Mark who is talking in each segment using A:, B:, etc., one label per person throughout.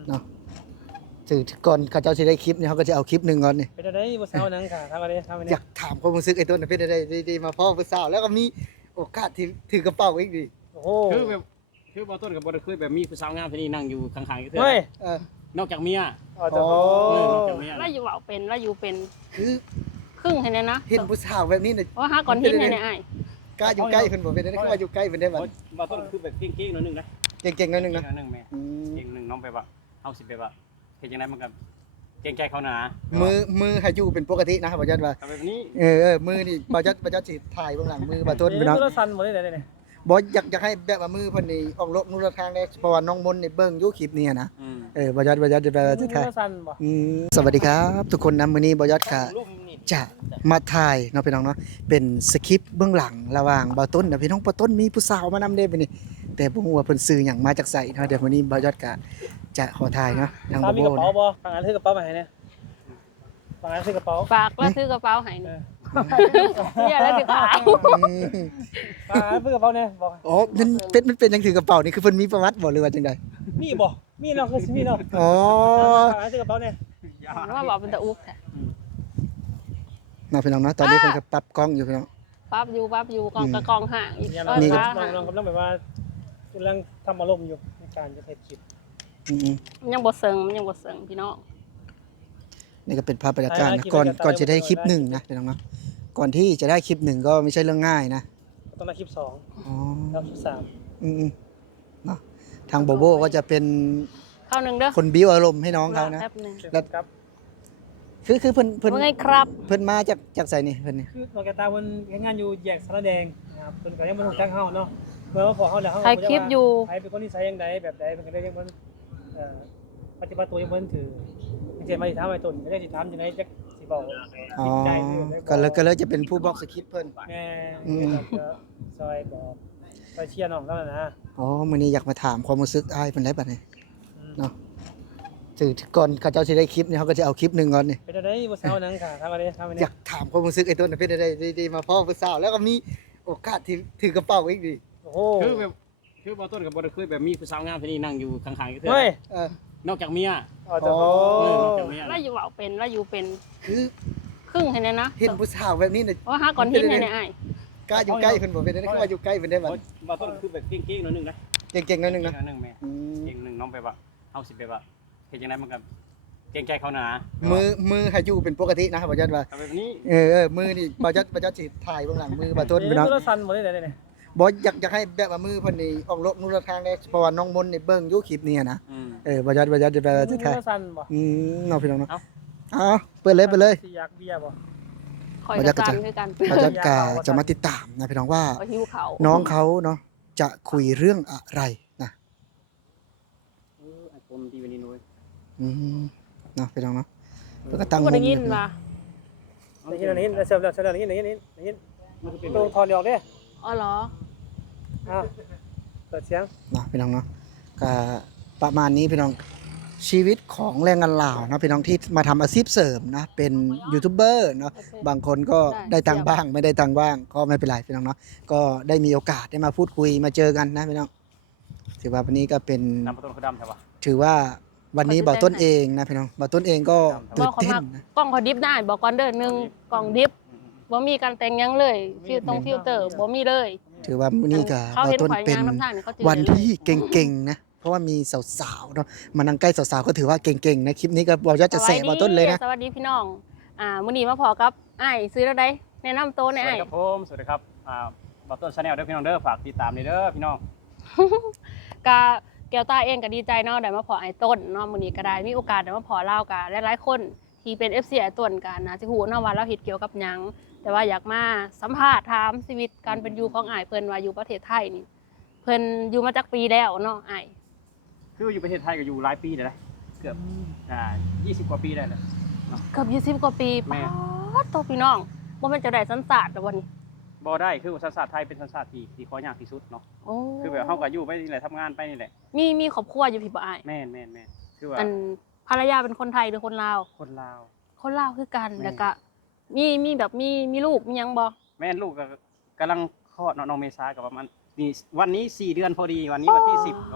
A: เนาะถือก่อนเขาเจ้าสิได้คลิปนี่เขาก็จะเอาคลิปหนึงก่อนนี่
B: เป็นอะไรบ่เซานังค่ะทำอะไร
A: อยากถามความรู้สึกไอ้ต้นน่ะเป็นได้ดีมาพ่อผู้สาวแล้วก็มีโอกาสที่ถือกระเป๋าอีกดิ
B: โอ้โห
C: คือบ่ต้นกับบ่ได้เคยแบบมีผู้สาวงามที่นี่นั่งอยู่ข้างๆอยู่เทื่อ
B: เฮ้ย
C: นอกจากเมีย
B: อ๋อจ้ะ
C: นอกจากเมีย
D: แล้วอยู่เว้าเป็นแล้วอยู่เป็น
A: คือ
D: ครึ่งให้แน่นะ
A: เห็นผู้สาวแบบนี้น่ะ
D: ว่าหาก่อนหินให้แน่อ้าย
A: กล้าอยู่ใกล้เพิ่นบ่เป็นได้คือว่าอยู่ใกล้เพิ่นได้บัด
C: บ่ต้นคือแบบเก่งๆหน่อยนึงนะ
A: เก่งๆหนิดนึง
C: เก่
A: นะ
C: งหน่อยนึงแม่
A: อืม
C: เก่งนึงน้องไปว่าเฮาสิไปว่าเฮ็ดจังไดมันก็เก่งใจเขานะ
A: มือให้อยู่เป็นปกตินะบ่จัดว่า
C: แบบนี้
A: มือนี่บ่จัดสิถ่ายเบื้องหลังมือบ่ต้น
B: เป็
A: พี่
B: น
A: น้อง
B: รถซันหมดเลยเนี่ย
A: บ่อยากให้แบบว่ามือเพิ่นนี่ออกรบนู่นทางได้เพราะว่าน้องมนต์นี่เบิ่งอยู่คลิปนี้นะบ่จัดจะไปจะถ่าย
B: รถซันบ่
A: สวัสดีครับ ทุกคนนะมื้อนี้บ่ยอดค่ะจะมาถ่ายเนาะพี่น้องเนาะเป็นสคริปต์เบื้องหลังระหว่างบ่ต้นกับพี่น้องบ่ต้นมีผู้สาวมานำเด้บัดนี้แต่บ่ฮู้ว่าเพิ่นซื้อหยังมาจากไสเนาะเดี๋ยวมื้อนี้บ่ยอดก็จะขอถ่ายเนาะทาง
B: ตา
A: บ่
B: มี
A: โบ
B: กระเป๋าบ่ฟังอันซื้อกระเป๋ามาให้เนี่ยฟังอันซื้อกระเป๋า
D: ฝากแล้วซื้อกระเป๋าให้นี่เนี่ยแล้วสิขาว
B: ฟังอันซื้อกระเป๋าเนี่ยบอก
A: อ๋อมันเป็นจังถือกระเป๋านี่คือเพิ่นมีประวัติบ่หรือว่าจังได๋
B: มีบ่มีเนาะคือมีเนาะ
A: อ๋อ
B: ฟังอันซื้อกระเป๋าเนี่ย
D: ว่าบอกเป็นตะอุกแท้
A: เนาะพี่น้องเนาะตอนนี้เพิ่นก็ปรับกล้องอยู่พี่น้อง
D: ปั๊บอยู่กองกระกองห่างอีก
B: เนี่ย
D: ร้อย
A: นี่
D: ฟ้า
B: น้องกำลังแบบว่ากำลังทำอารมณ์อยู่ในการจะเทปคลิป
A: อืม
D: มันยังบ่เซิงพี่น้อง
A: นี่ก็เป็นภาพบรรยากาศนะก่อนจะได้คลิปหนึ่งนะพี่น้องเนาะก่อนที่จะได้คลิปหนึ่งก็ไม่ใช่เรื่องง่ายนะ
B: ต้องมาคลิป2
A: อ๋อ
B: แล้วคลิป3
A: เนาะทางโบโบก็จะเป็น
D: เข้าหนึ่งเด้อ
A: คนบิ้วอารมณ์ให้น้องเขานะ
D: แป๊บหนึง
B: ครับ
A: คือเพิ่น
D: ว่าไงครับ
A: เพิ่นมาจากไสนี่เพิ่นนี่
B: คือน้องแกตาเพิ่นเฮ็ดงานอยู่แยกสารแดงนะครับเพิ่นก็ยังบ่รู้จักเฮาเนาะเมื่อมาพอเฮาแล้วเฮา
D: ถ่ายคลิปอยู่
B: ใครเป็นคนนิสัยจังไดแบบใดเพิ่นก็ได้ยังบ่ปฏิบัติตัวยังบ่ถือจังซี่มาสิถามไอ้ต้นก็ได้สิถามจังไดจักสิเว้า
A: อ๋อ
B: จิตใจอยู่
A: ก็เลยจะเป็นผู้บอกสคริปต์เพิ่น
B: แม่ก็ซอยบอกซอยเชียร์น้องแล้วนะ
A: อ๋อมื้อนี้อยากมาถามความรู้สึกอ้ายเพิ่นได้บัดนี้เนาะถือก่อนเขาเจ้าสิได้คลิปนี่เขาก็จะเอาคลิปหนึงก่อนนี่
B: เป็นอะไรบ่เซานังค่ะทำอะไร
A: อยากถามความรู้สึกไอ้ต้นน่ะเป็นได้ดีมาพ่อผู้สาวแล้วก็มีโอกาสที่ถือกระเป๋าอีกดิ
B: โอ้โห
C: คือบ่ต้นกับบ่ได้เคยแบบมีผู้สาวงามที่นี่นั่งอยู่ข้างๆอยู่เทื่อ
B: เฮ้ย
C: นอกจากเมีย
B: อ๋อจ้ะ
C: นอกจากเมีย
D: แล้วอยู่เว้าเป็นแล้วอยู่เป็น
A: คือ
D: ครึ่งให้แน่นะ
A: เห็นผู้สาวแบบนี้น่ะ
D: ว่าหาก่อนหินให้แน่อ้าย
A: กล้าอยู่ใกล้เพิ่นบ่เป็นได้คือว่าอยู่ใกล้เพิ่นได้บัด
C: บ่ต้นคือแบบเก่งๆหน่อยนึงนะ
A: เก่งๆหนิดนึง
C: เก่
A: นะ
C: งหน่อยนึงแม่เก่งนึงน้องไปว่าเฮาสิไปว่าเฮ็ดจังไดมันก็เก่งใจเขานะ
A: มือให้อยู่เป็นปกตินะบ่จัดว่า
C: แบบนี้
A: มือนี่บ่จัดสิถ่ายเบื้องหลังมือบ่ต้น
B: เป็
A: พี่
B: น
A: น้อง
B: รถซันหมดเลยเนี่ย
A: บ่อยากให้แบบว่ามือเพิ่นนี่ออกรบนู่นทางได้เพราะว่าน้องมนต์นี่เบิ่งอยู่คลิปนี้นะบ่จัดจะไปจะถ่าย
B: รถซันบ่
A: เนาะพี่น้องเนาะเอาเปิดเลย
B: สิอยากเบียร์บ่
D: คอยกันคือกัน
A: บ่จัดกะจะมาติดตามนะพี่น้องว่า
D: เอาหิวเขา
A: น้องเขาเนาะจะคุยเรื่องอะไรนะ
C: ไอ้ผมดีวันนี้นุ้ย
A: เนาะพี่น้องเนาะเพิ่นก็ตั้ง
D: บ่ได้ยิน
A: มุม
D: ว่า
B: ได้ยินอันนี้เสิร์ฟแล้วได้ยินต้องถอนออกเด้
D: อ๋อเหรอ
B: อ้าวเปิดเสียง
A: เนาะพี่น้องเนาะก็ประมาณนี้พี่น้องชีวิตของแรงงานลาวนะพี่น้องที่มาทำอาชีพเสริมนะเป็นยูทูบเบอร์เนาะบางคนก็ได้ตังค์บ้างไม่ได้ตังค์บ้างก็ไม่เป็นไรพี่น้องเนาะก็ได้มีโอกาสได้มาพูดคุยมาเจอกันนะพี่น้องถือว่าวันนี้ก็เป็น
C: น้ำต้นเขาดำใช่ปะ
A: ถือว่าวันนี้บ่าวต้นเองนะพี่น้องบ่าวต้นเองก็ตื่นเต้นนะ
D: กล้องเขาดิฟได้บอกก่อนเด้อ1กล้องดิฟบ่มีการแต่งหยังเลยฟิลเตอร์บ่มีเลย
A: ถือว่ามื้อนี้ก็
D: เขา
A: บ่าว
D: เห็น
A: ต้น
D: ข่อย
A: เป็น
D: ยางน้ำทางนี่เขาจื
A: วันที่เก่งๆนะเพราะว่ามีสาวๆเนาะมานั่งใกล้สาวๆก็ถือว่าเก่งๆนะคลิปนี้ก็บ่าวจะแสะบ่าวต้นเลยนะ
D: สวัสดีพี่น้องมื้อนี้มาพอกับอ้ายซื้อแล้วได้แนะนำตัวหน่อย
C: สวัส
D: อ้า
C: ดี
D: ย
C: ครับผมสวัสดีครับบัตต้นชาแนลเด้อพี่น้องเด้อฝากติดตามนี่เด้อพี่น้อง
D: กะแก้วตาเองก็ดีใจเนาะได้มาพอไอ้ต้นเนาะมื้อนี้ก็ได้มีโอกาสได้มาพอเล่ากับหลายๆคนที่เป็น FC ไอ้ต้นกันนะสิฮู้เนาะว่าเราเฮ็ดเกี่ยวกับหยังแต่ว่าอยากมาสัมภาษณ์ถามชีวิตการเป็นอยู่ของอ้ายเพิ่นว่าอยู่ประเทศไทยนี่เพิ่นอยู่มาจักปีแล้วเนาะอ้าย
C: คืออยู่ประเทศไทยก็อยู่หลายปีเลยนะเกือบ20 กว่าปีได้เลย
D: เกือบ20 กว่าปี
C: แม่
D: ป๊าดโตพี่น้องบ่แม่นจะได้สัญชาติแล้ววันนี้
C: บ่ได้คือสัญชาติไทยเป็นสัญชาติที่ขอยากที่สุดเนาะ
D: โอ้
C: คือแบบเฮาก็อยู่ไปนี่แหละทำงานไปนี่แหละ
D: มีครอบครัวอยู่พี่บ่อ้าย
C: แม่นคือว่า
D: อันภรรยาเป็นคนไทยหรือคนลาว
C: คนลาว
D: คนลาวคือกัน
C: แม่
D: แล้วก็มีแบบมีลูกมีหยังบ่
C: แม่นลูกก็กำลังคลอดเนาะน้องเมษากับประมาณนี่วันนี้4 เดือนพอดีวันนี้วันที่10เนาะ
D: พี่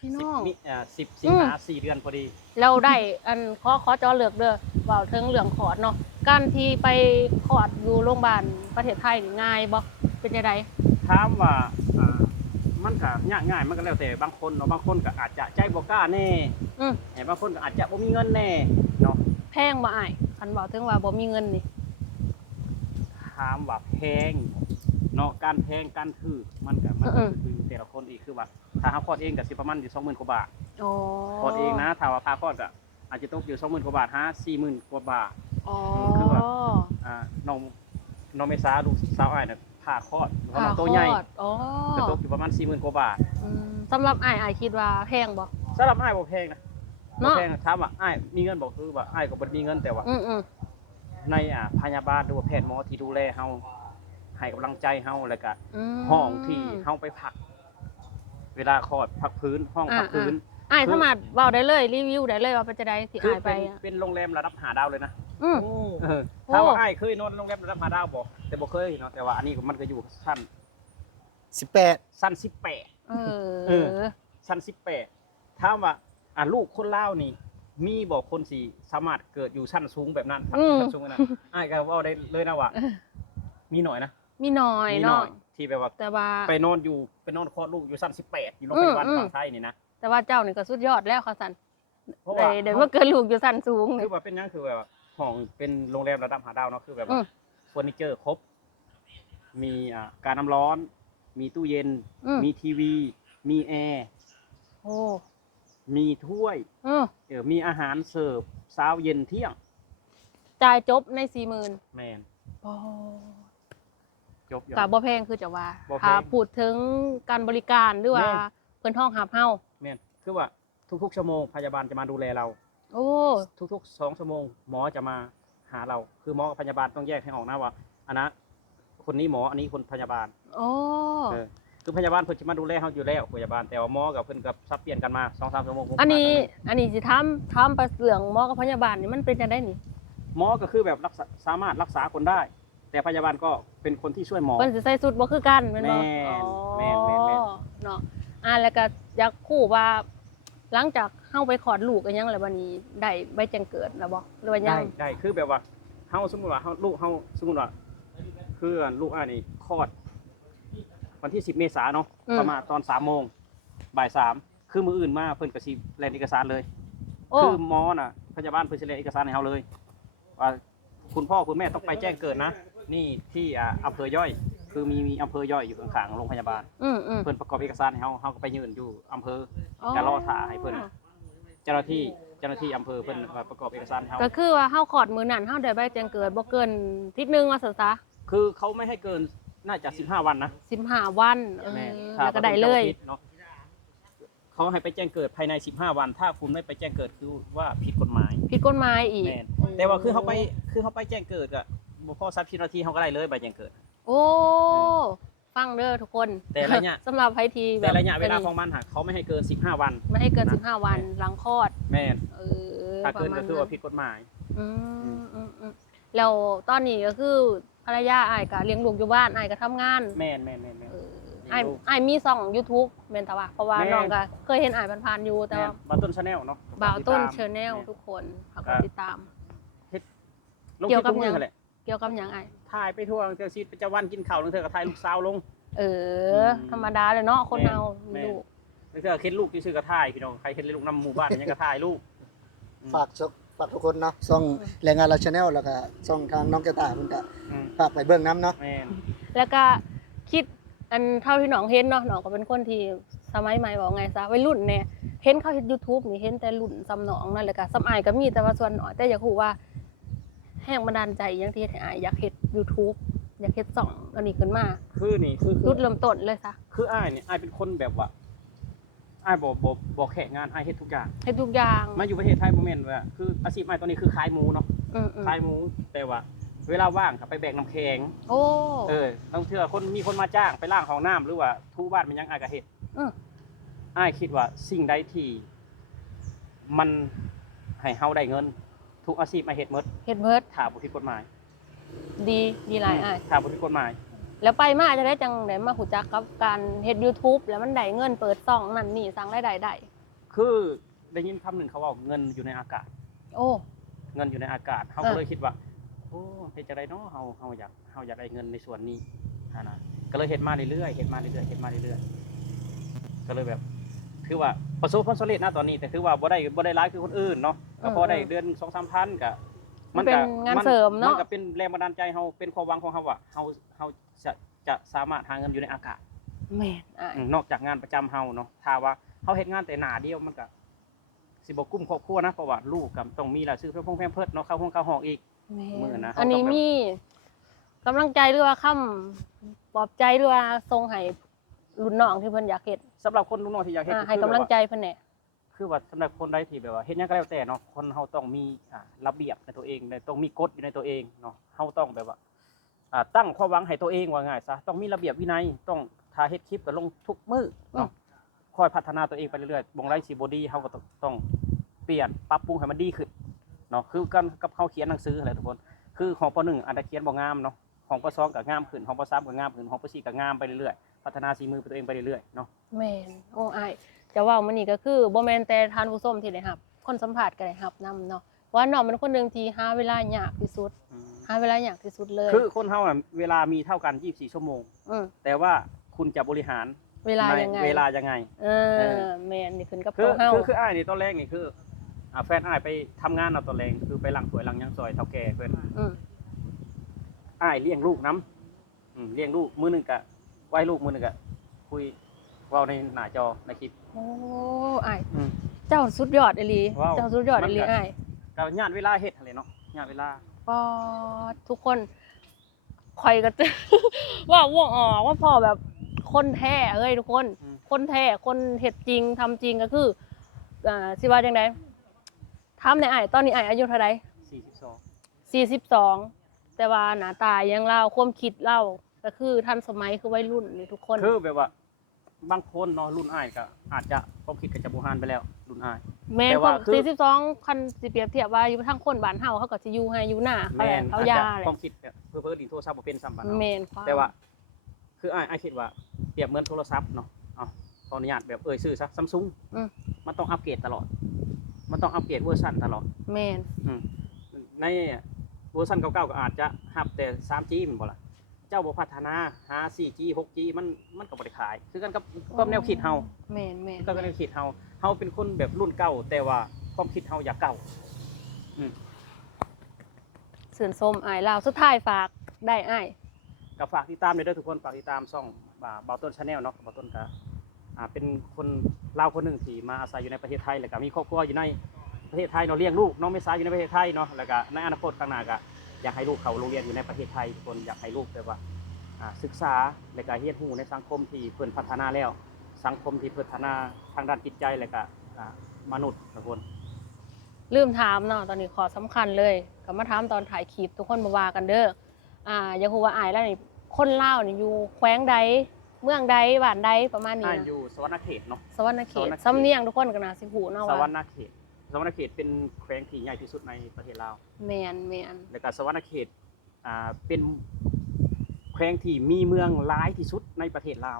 D: พี่น้อง
C: มี10 สิงหา4 เดือนพอดี
D: เราได้อันขอจอเลือกเด้อเว้าถึงเรื่องคลอดเนาะการที่ไปคลอดอยู่โรงพยาบาลประเทศไทยนี่ง่ายบ่เป็นจังได
C: ถามว่ามันก็ยากง่ายมันก็แล้วแต่บางคนเนาะบางคนก็อาจจะใจบ่กล้าแน่
D: อืม
C: บางคนก็อาจจะบ่มีเงินแน่เนาะ
D: แพงบ่อ้ายคันเว้าถึงว่าบ่มีเงินนี่
C: ถามว่าแพงเนาะการแพงการถือมันก็คือแต่ละคนอีกคือว่าถ้าเฮาคลอดเองก็สิประมาณอยู่ 20,000 กว่าบาท
D: อ๋อ
C: คลอดเองนะถ้าว่าพาคลอดก็อาจจะตกอยู่ 20,000 กว่าบาท40,000 กว่าบาท
D: อ๋อ
C: คือว่า น้องเมษาลูกสาวอ้ายน่ะพาคลอดเพราะน้องตัวใหญ่
D: คลอดอ๋อ
C: ก็ตกอยู่ประมาณ 40,000 กว่าบาท
D: สำหรับอ้ายคิดว่าแพงบ่
C: สำหรับอ้ายบ่แพงนะบ่
D: เนาะ
C: แพงนะถามว่าอ้ายมีเงินบ่คือว่าอ้ายก็บ่ได้มีเงินแต่ว่า
D: อืม
C: ในพยาบาลหรือว่าแพทย์หมอที่ดูแลเฮาให้กำลังใจเฮาแล้วก็
D: ๆ
C: ห้องที่เฮาไปพัก เวลาคลอดพักพื้นห้องพักพื้น
D: อ้ายสามารถเว้าได้เลยรีวิวได้เลยว่าเป็นจังไดที่
C: คือ
D: อ้ายไป
C: เป็นโรงแรมระดับ5 ดาวเลยนะ
D: อืม
B: โอ้
C: ถ้าว่าอ้ายเคยนอนโรงแรมระดับ5 ดาวบ่แต่บ่เคยเนาะแต่ว่าอันนี้มันก็อยู่ชั้น
A: 18
C: ชั้น
D: เอ
C: เอ
D: อ
C: ชั้น18ถามว่าลูกคนลาวนี่ มีบ่คนสิสามารถเกิดอยู่ชั้นสูงแบบนั้นชั้นสูงนะอ้ายก็เว้าได้เลยนะว่ามีหน่อยนะ
D: มีน้อย
C: มีหน่
D: เนาะ
C: อยที่แบบว่า
D: แต่ว่า
C: ไปนอนคลอดลูกอยู่ชั้น18อยู่โรงพยาบาลฝั่งไทยนี่นะ
D: แต่ว่าเจ้านี่ก็สุดยอดแล้วค่ะสัน
C: เพราะว่า
D: ได้มาเกิดลูกอยู่สันสูง
C: คื
D: นี่
C: อว่าเป็นหยังคือแบบว่าห้องเป็นโรงแรมระดับ5 ดาวเนาะคือแบบ
D: อื
C: ว่าม เฟอร์นิเจอร์ครบ มีการน้ำร้อน มีตู้เย็น มีทีวี มีแอร์
D: โอ้
C: มีถ้วย มีอาหารเสิร์ฟเช้าเย็นเที่ยง
D: จ่ายจบใน 40,000
C: แมน
D: บ่
C: จบอยู่
D: ก็บ่แพงคือจะว่า
C: บ่แพง
D: ถ้าพูดถึงการบริการหรือว่า
C: แม่
D: เพิ่นห้องหับเฮา
C: แมนคือว่าทุกๆชั่วโมงพยาบาลจะมาดูแลเรา
D: โอ้
C: ทุกๆ2 ชั่วโมงหมอจะมาหาเรา คือหมอกับพยาบาลต้องแยกให้ออกนะว่าอันนะคนนี้หมออันนี้คนพยาบาล
D: โอ้
C: เออคือพยาบาลเพิ่นจะมาดูแลเฮาอยู่แล้วพยาบาลแต่ว่าหมอกับเพิ่นกับซับเปลี่ยนกันมา 2-3 ชั่วโมง
D: อันนี้สิถามไปเรื่องหมอกับพยาบาลนี่มันเป็นจังได๋นี่
C: หมอก็คือแบบสามารถรักษาคนได้ แต่พยาบาลก็เป็นคนที่ช่วยหมอ
D: เพิ่นสิใส่สุดบ่คือกันแม่นบ่
C: แม่นแม่นแม่น
D: เนาะแล้วก็อยากคู่ว่า หลังจากเฮาไปคลอดลูกกันยังแล้วบัดนี้ได้ใบแจ้งเกิดแล้วบ่หรือว่ายั
C: ได้
D: ง
C: ได้คือแบบว่าเฮาสมมุติว่าลูกเฮาสมมุติว่าคือลูกอ้ายนี่คลอดวันที่10 เมษายนเนาะประมาณตอน3 โมงบ่าย3คือมื้ออื่นมาเพิ่นก็สิแลนเอกสารเลย
D: โอ้
C: คือหมอน่ะพยาบาลเพิ่นสิแลนเอกสารให้เฮาเลยว่าคุณพ่อคุณแม่ต้องไปแจ้งเกิดนะ นี่ที่อำเภอย่อย คือมีอำเภอย่อยอยู่ข้างๆโรงพยาบาล
D: อืม
C: เพิ่นประกอบเอกสารให้เฮาก็ไปยื่นอยู่อำเภอ
D: อ๋อ
C: จะรอถ่าให้เพิ่นเจ้าหน้าที่อำเภอเพิ่นประกอบเอกสารให้เฮา
D: ก็คือว่าเฮาคลอดมื้อนั้นเฮาได้ใบแจ้งเกิดบ่เกินอาทิตย์หนึงว่าซั่นซะ
C: คือเขาไม่ให้เกินน่าจะ15 วันนะ
D: 15 วัน
C: แม่
D: แล้วก็ได้เลย
C: เนาะเขาให้ไปแจ้งเกิดภายใน15 วัน ถ้าคุณไม่ไปแจ้งเกิดคือว่าผิดกฎหมาย
D: ผิดกฎหมายอีก
C: แม่นแต่ว่าคือเขาไปแจ้งเกิดอะบ่พอ30 นาทีเขาก็ได้เลยใบแจ้งเกิด
D: โอ้ฟังเด้อทุกคน
C: แต่ระยะ
D: สำหรับไผที่แบบ
C: แต่ระยะเวลาของมันหากเขาไม่ให้เกิน15 วัน
D: ไม่ให้เกิน15 วันหลังคลอด
C: แม่น ถ้า
D: ป
C: เกิน
D: ระมา
C: ก็
D: ณ
C: คือว่าผิดกฎหมาย
D: อืมแล้วตอนนี้ก็คือภรรยาอ้ายก็เลี้ยงลูกอยู่บ้านอ้ายก็ทำงาน
C: แม่น
D: อ้ายมีช่อง YouTube แม่นแต่ว่าเพราะว่า
C: แม่น
D: น้องก็เคยเห็นอ้ายผ่านๆอยู่แต่
C: แม่น
D: ว่า
C: บ่าวต้นชาแนลเนาะ
D: บ่าวต้น
C: ติดตม
D: Channel
C: แม่น
D: ทุกคนเขาก็ติดตาม
C: ลง
D: เกี่ยวกับ
C: ทุก
D: หยั
C: มื้อง แหละ
D: เกี่ยวกับหยังอ้าย
C: ถ่ายไปทั่วเทื่อชีวิตประจำวันกินข้าวเทื่อก็ถ่ายลูกสาวลง
D: ธรรมดาเลยเนาะคนเฮา
C: แม่
D: มีลูก
C: เทื่อเฮ็ดลูกซื่อๆก็ถ่ายพี่น้องใครเฮ็ดลูกนำหมู่บ้านยังก็ถ่ายลูก
A: ฝากทุกคนเนาะช่องแรงงานเรา Channel แล้วก็ช่องทางน้องแก้วตาเพิ่นก็
C: อืม
A: ฝากไปเบิ่งน้ำเนาะ
C: แม่น
D: แล้วก็คิดอันเท่าที่น้องเห็นเนาะน้องก็เป็นคนที่สมัยใหม่บอกไงซะวัยรุ่นเนี่ยเห็นเขาเฮ็ด YouTube นี่เห็นแต่รุ่นซ้ำน้องนั่นแหละก็ซ้ำอ้ายก็มีแต่ว่าส่วนน้อยแต่อยากรู้ว่าแรงบันดาลใจอิหยังที่เฮ็ดให้อ้ายอยากเฮ็ด YouTube อยากเฮ็ดช่องอันนี้ขึ้นมา
C: คือนี่คือ
D: จุดเริ่มต้นเลยซะ
C: คืออ้ายนี่อ้ายเป็นคนแบบว่าอ้ายบ่แข่งงานอ้ายเฮ็ดทุกอย่าง
D: เฮ็ดทุกอย่าง
C: มาอยู่ประเทศไทยบ่แม่นว่าคืออาชีพอ้ายตอนนี้คือขายหมูเนาะ
D: อืม
C: ขายหมูแต่ว่า เวลาว่างก็ไปแบกน้ำแข็ง
D: โอ้
C: ต้องเทื่อมีคนมาจ้างไปล้างห้องน้ำหรือว่าทูบ้านมันยังอ้ายก็เฮ็ด
D: อืม
C: อ้ายคิดว่าสิ่งใดที่มันให้เฮาได้เงิน ทุกอาชีพมาเฮ็ดหมด
D: เฮ็ดเบิด
C: ถ้าบ่ผิดกฎหมาย
D: ดีหลายอ้าย
C: ถ้าบ่ผิดกฎหมาย
D: แล้วไปมาจะได้จังได๋มาฮู้จักกับการเฮ็ด YouTube แล้วมันได้เงินเปิดช่องนั่นนี่สร้างรายได้ได้
C: คือได้ยินคำหนึ่งเขาว่าเงินอยู่ในอากาศ
D: โอ้
C: เงินอยู่ในอากาศเขาก็เลยคิดว่าโอ้เฮ็ดจังไดเนาะเฮาอยากได้เงินในส่วนนี้นะก็เลยเฮ็ดมาเรื่อยๆเฮ็ดมาเรื่อยๆก็เลยแบบถือว่าประสบความสำเร็จนะตอนนี้แต่ถือว่าบ่ได้หลายคือคนอื่นเนาะก็พอได้เดือน 2-3 พันก็
D: มันเป็นงานเสริมเนาะ
C: มันก็เป็นแรงบันดาลใจเฮาเป็นความหวังของเฮาว่าเฮาจะสามารถหาเงินอยู่ในอากาศ
D: แม่นอ้าย
C: นอกจากงานประจำเฮาเนาะถ้าว่าเฮาเฮ็ดงานแต่หน้าเดียวมันก็สิบ่กุ้มครอบครัวนะเพราะว่าลูกก็ต้องมีรายซื้อเพื่อพงแพมเพิดเนาะเข้าห้องเข้าห้องอีก
D: แม่
C: มื้อนะ
D: อันนี้มีกำลังใจหรือว่าคำปลอบใจหรือว่าส่งให้รุ่นน้องที่เพิ่นอยากเฮ็ด
C: สำหรับคนลูกน้องที่อยากเฮ็ด
D: ให้กำลังใจเพิ่นแหน่
C: คือว่าสำหรับคนใดที่แบบว่าเฮ็ดหยังก็แล้วแต่เนาะคนเฮาต้องมีระเบียบในตัวเองต้องมีกฎอยู่ในตัวเองเนาะเฮาต้องแบบว่าตั้งความหวังให้ตัวเองว่าง่ายซะต้องมีระเบียบวินัยต้องถ้าเฮ็ดคลิปก็ลงทุกมื้อเนาะคอยพัฒนาตัวเองไปเรื่อยๆบ่งไรสิบ่ดีเฮาก็ต้องเปลี่ยนปรับปรุงให้มันดีขึ้นเนาะคือกันกับเฮาเขียนหนังสือแหละทุกคนคือของป .1 อาจจะเขียนบ่งามเนาะของป .2 ก็งามขึ้นของป .3 ก็งามขึ้นของป .4 ก็งามไปเรื่อยๆพัฒนาฝีมือตัวเองไปเรื่อยๆเนาะ
D: แม่นโอ้อ้ายจะเว้ามื้อนี้ก็คือบ่แม่นแต่ท่านผู้ชมที่ได้รับคนสัมภาษณ์ก็ได้รับนํเนาะว่าน้องเป็นคนหนึงที่หาเวลายากที่สุดหาเวลายากที่สุดเลย
C: คือคนเฮาเวลามีเท่ากัน24ชั่วโมง
D: อืม
C: แต่ว่าคุณจะบริหาร
D: เวลายังไง
C: เวลายังไง
D: แม่นนี่ขึ้นกับ
C: คือ
D: ตัวเฮา
C: คืออ้ายนี่ตอนแรกนี่คือแฟนอ้ายไปทำงานเอาตอนแรกคือไปล้างถ้วยล้างหยังซอยเฒ่าแก่เพิ่น
D: อืม
C: อ้ายเลี้ยงลูกนำเลี้ยงลูกมื้อหนึงก็ไว้ลูกมื้อหนึงก็คุยเว้าในหน้าจอในคลิป
D: โอ้อ้าย
C: อืม
D: เจ้าสุดยอดอีหลี
C: ว้าว
D: เจ้าสุดยอดอีหลี
C: มันก็
D: อ้าย
C: ก็ญาติเวลาเฮ็ดหั่นแหละเนาะญาติเวลา
D: ปอดทุกคนคอยก็จะ ว่าว่ออกว่าพอแบบคนแท้เอ้ยทุกคน คนแท้คนเฮ็ดจริงทำจริงก็คือสิว่าจังไดถามในอ้ายตอนนี้อ้ายอายุเท่าใด
C: 42
D: 42แต่ว่าหน้าตายังเล่าความคิดเล่าก็คือทันสมัยคือวัยรุ่นนี่ทุกคน
C: คือแบบว่าบางคนเนาะรุ่นอ้ายก็อาจจะความคิดก็จะบ่ฮานไปแล้วรุ่นอ้าย
D: แม่น
C: แต่
D: ค
C: ว่าน คือ
D: 42คันสิเปรียบเทียบว่าอยู่ทางคนบ้านเฮาเขาก็สิอยู่ให้อยู่หน้าเขาแหละเขา
C: อาจ
D: ยา
C: จะ
D: แหละ
C: ความคิดแบบเพ้อๆดินโทรศัพท์บ่เป็นซ้ำบัดเนาะ
D: แม่นความ
C: แต่ว่าคืออ้ายคิดว่าเปรียบเหมือนโทรศัพท์เนาะขออนุญาตแบบชื่อซะ Samsung มันต้องอัปเกรดตลอด มันต้องอัปเกรดเวอร์ชันตลอด
D: แม่น
C: ในเวอร์ชันเก่าๆก็อาจจะหับแต่ 3G แม่นบ่ล่ะเจ้าบ่พัฒนาหา 4G 6G มันก็บ่ได้ขาย คือกันกับความแนวคิดเฮา
D: แม่นแม่น
C: ก็แนวคิดเฮาเป็นคนแบบรุ่นเก่าแต่ว่าความคิดเฮาอยากเก่า
D: เสื่นส้มอ้ายลาวสุดท้ายฝากได้อ้าย
C: ก็ฝากติดตามด้วยเด้อทุกคนฝากติดตามช่องบ่าวต้น Channel เนาะบ่าวต้นก็เป็นคนลาวคนหนึ่งที่มาอาศัยอยู่ในประเทศไทยแล้วก็มีครอบครัวอยู่ในประเทศไทยเนาะเลี้ยงลูกน้องเมษาอยู่ในประเทศไทยเนาะแล้วก็ในอนาคตข้างหน้าก็อยากให้ลูกเขาโรงเรียนอยู่ในประเทศไทยทุกคนอยากให้ลูกแบบว่าศึกษาแล้วก็เรียนรู้ในสังคมที่เพิ่นพัฒนาแล้วสังคมที่พัฒนาทางด้านจิตใจแล้วก็มนุษย์ทุกคน
D: ลืมถามเนาะตอนนี้ขอสำคัญเลยก็มาถามตอนถ่ายคลิปทุกคนบ่ว่ากันเด้ออยากรู้ว่าอ้ายแล้วนี่คนลาวนี่อยู่แขวงใดเมืองใดบ้านใดประมาณนี้นะ
C: อยู่สวรรณเขตเนาะ
D: สวรรณเข
C: สวร
D: ต
C: รณเขต
D: สำเนียงทุกคนก็น่าสิฮู้เนาะ
C: สวร
D: ว่าร
C: ณเขตเป็นแขวงที่ใหญ่ที่สุดในประเทศลาว
D: แม่น
C: แล้วก็สวรรณเขตเป็นแขวงที่มีเมืองหลายที่สุดในประเทศลาว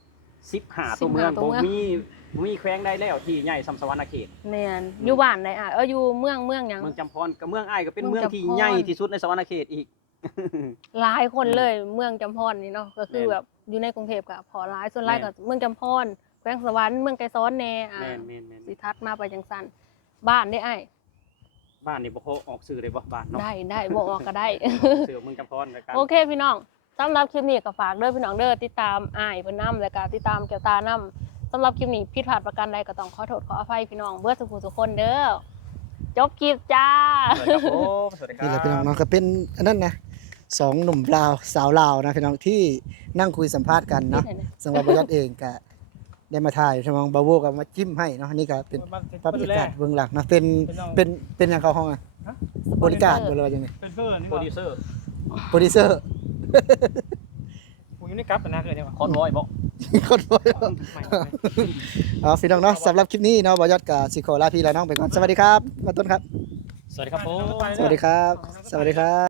C: 15ตัวเมืองบ่มีแขวงใดแล้วที่ใหญ่สำสวรรณเขต
D: แม่นอยู่บ้านใดอยู่เมืองหยัง
C: เมืองจำพรกับเมืองอ้ายก็เป็น
D: เมื
C: เมื
D: อ
C: อง ง
D: จำพร
C: ที่ใหญ่ที่สุดในสวรรณเขตอีก
D: หลายคนเลยเมืองจำพรนี่เนาะก็คือ
C: แม่น
D: แบบอยู่ในกรุงเทพก็พอหลายส่วนหลาย
C: แม่
D: ก็
C: น
D: เมืองจำพรแขวงสวรรค์เมืองไกรซ้อนแน่
C: แม่น
D: สิทัดมาไปจังซั่นบ้านได้อ้าย
C: บ้านนี่บ่พอออกสื่อเลยบ่บ้านเนาะ
D: ได้บ่ออกก็ได้
C: สื่อเมืองจำพรแล้วกัน
D: โอเคพี่น้องสำหรับคลิปนี้ก็ฝากเด้อพี่น้องเด้อติดตามอ้ายเพิ่นนำแล้วก็ติดตามแก้วตานำสำหรับคลิปนี้ผิดพลาดประการใดก็ต้องขอโทษขออภัยพี่น้องเบิดทุกคนเด้อจบคลิปจ้า
C: สวัสดีครับ
A: นี่แหละพี่น้องเนาะก็เป็นอันนั้นนะสองหนุ่มลาวสาวลาวนะพี่น้องที่นั่งคุยสัมภาษณ์กันเนาะสำหรับบริษัทเองก็ได้มาถ่ายช่องบาโวก็มาจิ้มให้เนาะนี่ก็เป็นภาพบรรยากาศเบื้องหลังเนาะเป็นอย่างเข้าห้องอ่ะบริการบ่เลยว่าจังไง
B: เป็นเพื่อนนี่
C: โปรดิวเซอร์
A: โปรดิวเซอร์
B: กูยังไม่กลับนะเลยเนี่ย
C: คอนวอยบ่
A: คนบ่เอาพี่น้องเนาะสำหรับคลิปนี้เนาะบอยอดกับสิขอลาพี่ลาน้องไปก่อนสวัสดีครับมาต้นครับ
C: สวัสดีครับผม
A: สวัสดีครับ สวัสดีครับ